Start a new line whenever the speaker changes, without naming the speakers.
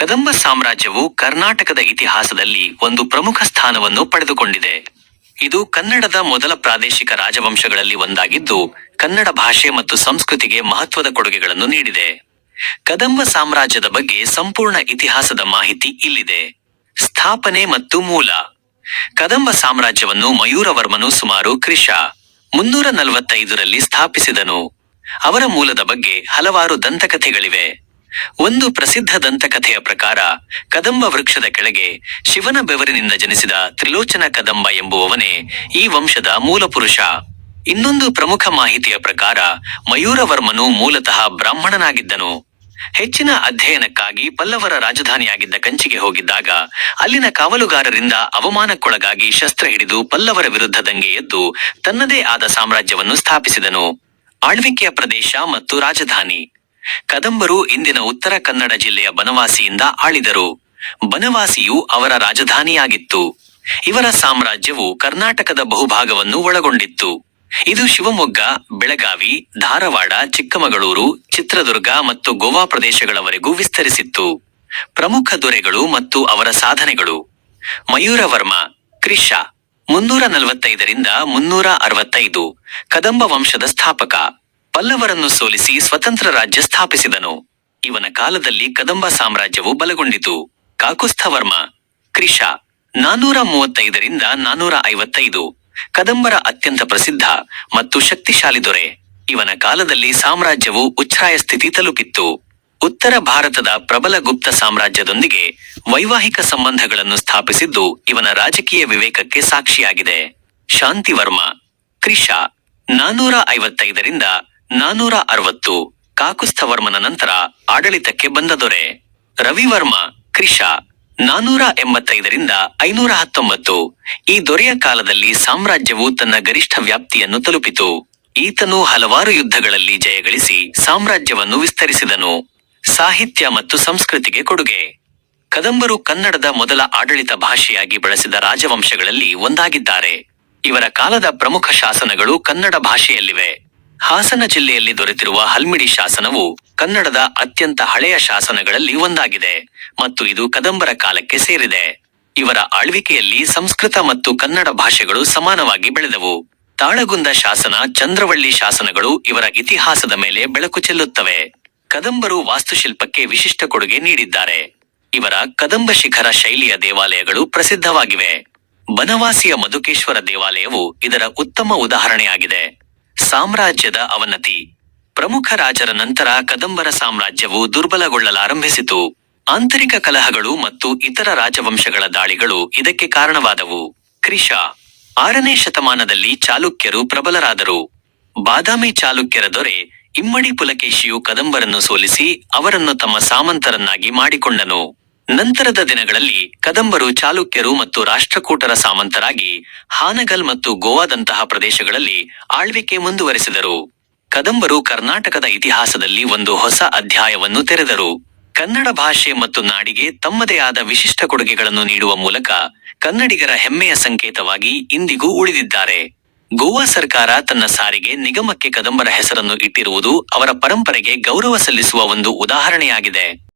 ಕದಂಬ ಸಾಮ್ರಾಜ್ಯವು ಕರ್ನಾಟಕದ ಇತಿಹಾಸದಲ್ಲಿ ಒಂದು ಪ್ರಮುಖ ಸ್ಥಾನವನ್ನು ಪಡೆದುಕೊಂಡಿದೆ. ಇದು ಕನ್ನಡದ ಮೊದಲ ಪ್ರಾದೇಶಿಕ ರಾಜವಂಶಗಳಲ್ಲಿ ಒಂದಾಗಿದ್ದು, ಕನ್ನಡ ಭಾಷೆ ಮತ್ತು ಸಂಸ್ಕೃತಿಗೆ ಮಹತ್ವದ ಕೊಡುಗೆಗಳನ್ನು ನೀಡಿದೆ. ಕದಂಬ ಸಾಮ್ರಾಜ್ಯದ ಬಗ್ಗೆ ಸಂಪೂರ್ಣ ಇತಿಹಾಸದ ಮಾಹಿತಿ ಇಲ್ಲಿದೆ. ಸ್ಥಾಪನೆ ಮತ್ತು ಮೂಲ. ಕದಂಬ ಸಾಮ್ರಾಜ್ಯವನ್ನು ಮಯೂರವರ್ಮನು ಸುಮಾರು ಕ್ರಿಶ ಮುನ್ನೂರ ನಲವತ್ತೈದರಲ್ಲಿ ಸ್ಥಾಪಿಸಿದನು. ಅವರ ಮೂಲದ ಬಗ್ಗೆ ಹಲವಾರು ದಂತಕಥೆಗಳಿವೆ. ಒಂದು ಪ್ರಸಿದ್ಧ ದಂತಕಥೆಯ ಪ್ರಕಾರ ಕದಂಬ ವೃಕ್ಷದ ಕೆಳಗೆ ಶಿವನ ಬೆವರಿನಿಂದ ಜನಿಸಿದ ತ್ರಿಲೋಚನ ಕದಂಬ ಎಂಬುವವನೇ ಈ ವಂಶದ ಮೂಲಪುರುಷ ಇನ್ನೊಂದು ಪ್ರಮುಖ ಮಾಹಿತಿಯ ಪ್ರಕಾರ ಮಯೂರವರ್ಮನು ಮೂಲತಃ ಬ್ರಾಹ್ಮಣನಾಗಿದ್ದನು. ಹೆಚ್ಚಿನ ಅಧ್ಯಯನಕ್ಕಾಗಿ ಪಲ್ಲವರ ರಾಜಧಾನಿಯಾಗಿದ್ದ ಕಂಚಿಗೆ ಹೋಗಿದ್ದಾಗ ಅಲ್ಲಿನ ಕಾವಲುಗಾರರಿಂದ ಅವಮಾನಕ್ಕೊಳಗಾಗಿ ಶಸ್ತ್ರ ಹಿಡಿದು ಪಲ್ಲವರ ವಿರುದ್ಧ ದಂಗೆ ಎದ್ದು ತನ್ನದೇ ಆದ ಸಾಮ್ರಾಜ್ಯವನ್ನು ಸ್ಥಾಪಿಸಿದನು. ಆಳ್ವಿಕೆಯ ಪ್ರದೇಶ ಮತ್ತು ರಾಜಧಾನಿ. ಕದಂಬರು ಇಂದಿನ ಉತ್ತರ ಕನ್ನಡ ಜಿಲ್ಲೆಯ ಬನವಾಸಿಯಿಂದ ಆಳಿದರು. ಬನವಾಸಿಯು ಅವರ ರಾಜಧಾನಿಯಾಗಿತ್ತು. ಇವರ ಸಾಮ್ರಾಜ್ಯವು ಕರ್ನಾಟಕದ ಬಹುಭಾಗವನ್ನು ಒಳಗೊಂಡಿತ್ತು. ಇದು ಶಿವಮೊಗ್ಗ, ಬೆಳಗಾವಿ, ಧಾರವಾಡ, ಚಿಕ್ಕಮಗಳೂರು, ಚಿತ್ರದುರ್ಗ ಮತ್ತು ಗೋವಾ ಪ್ರದೇಶಗಳವರೆಗೂ ವಿಸ್ತರಿಸಿತ್ತು. ಪ್ರಮುಖ ದೊರೆಗಳು ಮತ್ತು ಅವರ ಸಾಧನೆಗಳು. ಮಯೂರವರ್ಮ ಕ್ರಿಶ ಮುನ್ನೂರ ನಲವತ್ತೈದರಿಂದ ಮುನ್ನೂರ ಅರವತ್ತೈದು ಕದಂಬ ವಂಶದ ಸ್ಥಾಪಕ. ಪಲ್ಲವರನ್ನು ಸೋಲಿಸಿ ಸ್ವತಂತ್ರ ರಾಜ್ಯ ಸ್ಥಾಪಿಸಿದನು. ಇವನ ಕಾಲದಲ್ಲಿ ಕದಂಬ ಸಾಮ್ರಾಜ್ಯವು ಬಲಗೊಂಡಿತು. ಕಾಕುಸ್ಥವರ್ಮ ಕ್ರಿಶ ನಾನೂರ ಮೂವತ್ತೈದರಿಂದ ನಾನೂರ ಐವತ್ತೈದು ಕದಂಬರ ಅತ್ಯಂತ ಪ್ರಸಿದ್ಧ ಮತ್ತು ಶಕ್ತಿಶಾಲಿ ದೊರೆ. ಇವನ ಕಾಲದಲ್ಲಿ ಸಾಮ್ರಾಜ್ಯವು ಉಚ್ಛ್ರಾಯ ಸ್ಥಿತಿ ತಲುಪಿತ್ತು. ಉತ್ತರ ಭಾರತದ ಪ್ರಬಲ ಗುಪ್ತ ಸಾಮ್ರಾಜ್ಯದೊಂದಿಗೆ ವೈವಾಹಿಕ ಸಂಬಂಧಗಳನ್ನು ಸ್ಥಾಪಿಸಿದ್ದು ಇವನ ರಾಜಕೀಯ ವಿವೇಕಕ್ಕೆ ಸಾಕ್ಷಿಯಾಗಿದೆ. ಶಾಂತಿವರ್ಮ ಕ್ರಿಶ ನಾನೂರ ಐವತ್ತೈದರಿಂದ ನಾನೂರ ಅರವತ್ತು ಕಾಕುಸ್ಥವರ್ಮನ ನಂತರ ಆಡಳಿತಕ್ಕೆ ಬಂದ ದೊರೆ. ರವಿವರ್ಮ ಕ್ರಿಶ ನಾನೂರ ಎಂಬತ್ತೈದರಿಂದ ಐನೂರ ಹತ್ತೊಂಬತ್ತು ಈ ದೊರೆಯ ಕಾಲದಲ್ಲಿ ಸಾಮ್ರಾಜ್ಯವು ತನ್ನ ಗರಿಷ್ಠ ವ್ಯಾಪ್ತಿಯನ್ನು ತಲುಪಿತು. ಈತನು ಹಲವಾರು ಯುದ್ಧಗಳಲ್ಲಿ ಜಯಗಳಿಸಿ ಸಾಮ್ರಾಜ್ಯವನ್ನು ವಿಸ್ತರಿಸಿದನು. ಸಾಹಿತ್ಯ ಮತ್ತು ಸಂಸ್ಕೃತಿಗೆ ಕೊಡುಗೆ. ಕದಂಬರು ಕನ್ನಡದ ಮೊದಲ ಆಡಳಿತ ಭಾಷೆಯಾಗಿ ಬಳಸಿದ ರಾಜವಂಶಗಳಲ್ಲಿ ಒಂದಾಗಿದ್ದಾರೆ. ಇವರ ಕಾಲದ ಪ್ರಮುಖ ಶಾಸನಗಳು ಕನ್ನಡ ಭಾಷೆಯಲ್ಲಿವೆ. ಹಾಸನ ಜಿಲ್ಲೆಯಲ್ಲಿ ದೊರೆತಿರುವ ಹಲ್ಮಿಡಿ ಶಾಸನವು ಕನ್ನಡದ ಅತ್ಯಂತ ಹಳೆಯ ಶಾಸನಗಳಲ್ಲಿ ಒಂದಾಗಿದೆ ಮತ್ತು ಇದು ಕದಂಬರ ಕಾಲಕ್ಕೆ ಸೇರಿದೆ. ಇವರ ಆಳ್ವಿಕೆಯಲ್ಲಿ ಸಂಸ್ಕೃತ ಮತ್ತು ಕನ್ನಡ ಭಾಷೆಗಳು ಸಮಾನವಾಗಿ ಬೆಳೆದವು. ತಾಳಗುಂದ ಶಾಸನ, ಚಂದ್ರವಳ್ಳಿ ಶಾಸನಗಳು ಇವರ ಇತಿಹಾಸದ ಮೇಲೆ ಬೆಳಕು ಚೆಲ್ಲುತ್ತವೆ. ಕದಂಬರು ವಾಸ್ತುಶಿಲ್ಪಕ್ಕೆ ವಿಶಿಷ್ಟ ಕೊಡುಗೆ ನೀಡಿದ್ದಾರೆ. ಇವರ ಕದಂಬ ಶಿಖರ ಶೈಲಿಯ ದೇವಾಲಯಗಳು ಪ್ರಸಿದ್ಧವಾಗಿವೆ. ಬನವಾಸಿಯ ಮಧುಕೇಶ್ವರ ದೇವಾಲಯವು ಇದರ ಉತ್ತಮ ಉದಾಹರಣೆಯಾಗಿದೆ. ಸಾಮ್ರಾಜ್ಯದ ಅವನತಿ. ಪ್ರಮುಖ ರಾಜರ ನಂತರ ಕದಂಬರ ಸಾಮ್ರಾಜ್ಯವು ದುರ್ಬಲಗೊಳ್ಳಲಾರಂಭಿಸಿತು. ಆಂತರಿಕ ಕಲಹಗಳು ಮತ್ತು ಇತರ ರಾಜವಂಶಗಳ ದಾಳಿಗಳು ಇದಕ್ಕೆ ಕಾರಣವಾದವು. ಕ್ರಿಶ ಆರನೇ ಶತಮಾನದಲ್ಲಿ ಚಾಲುಕ್ಯರು ಪ್ರಬಲರಾದರು. ಬಾದಾಮಿ ಚಾಲುಕ್ಯರ ದೊರೆ ಇಮ್ಮಡಿ ಪುಲಕೇಶಿಯು ಕದಂಬರನ್ನು ಸೋಲಿಸಿ ಅವರನ್ನು ತಮ್ಮ ಸಾಮಂತರನ್ನಾಗಿ ಮಾಡಿಕೊಂಡನು. ನಂತರದ ದಿನಗಳಲ್ಲಿ ಕದಂಬರು, ಚಾಲುಕ್ಯರು ಮತ್ತು ರಾಷ್ಟ್ರಕೂಟರ ಸಾಮಂತರಾಗಿ ಹಾನಗಲ್ ಮತ್ತು ಗೋವಾದಂತಹ ಪ್ರದೇಶಗಳಲ್ಲಿ ಆಳ್ವಿಕೆ ಮುಂದುವರೆಸಿದರು. ಕದಂಬರು ಕರ್ನಾಟಕದ ಇತಿಹಾಸದಲ್ಲಿ ಒಂದು ಹೊಸ ಅಧ್ಯಾಯವನ್ನು ತೆರೆದರು. ಕನ್ನಡ ಭಾಷೆ ಮತ್ತು ನಾಡಿಗೆ ತಮ್ಮದೇ ಆದ ವಿಶಿಷ್ಟ ಕೊಡುಗೆಗಳನ್ನು ನೀಡುವ ಮೂಲಕ ಕನ್ನಡಿಗರ ಹೆಮ್ಮೆಯ ಸಂಕೇತವಾಗಿ ಇಂದಿಗೂ ಉಳಿದಿದ್ದಾರೆ. ಗೋವಾ ಸರ್ಕಾರ ತನ್ನ ಸಾರಿಗೆ ನಿಗಮಕ್ಕೆ ಕದಂಬರ ಹೆಸರನ್ನು ಇಟ್ಟಿರುವುದು ಅವರ ಪರಂಪರೆಗೆ ಗೌರವ ಸಲ್ಲಿಸುವ ಒಂದು ಉದಾಹರಣೆಯಾಗಿದೆ.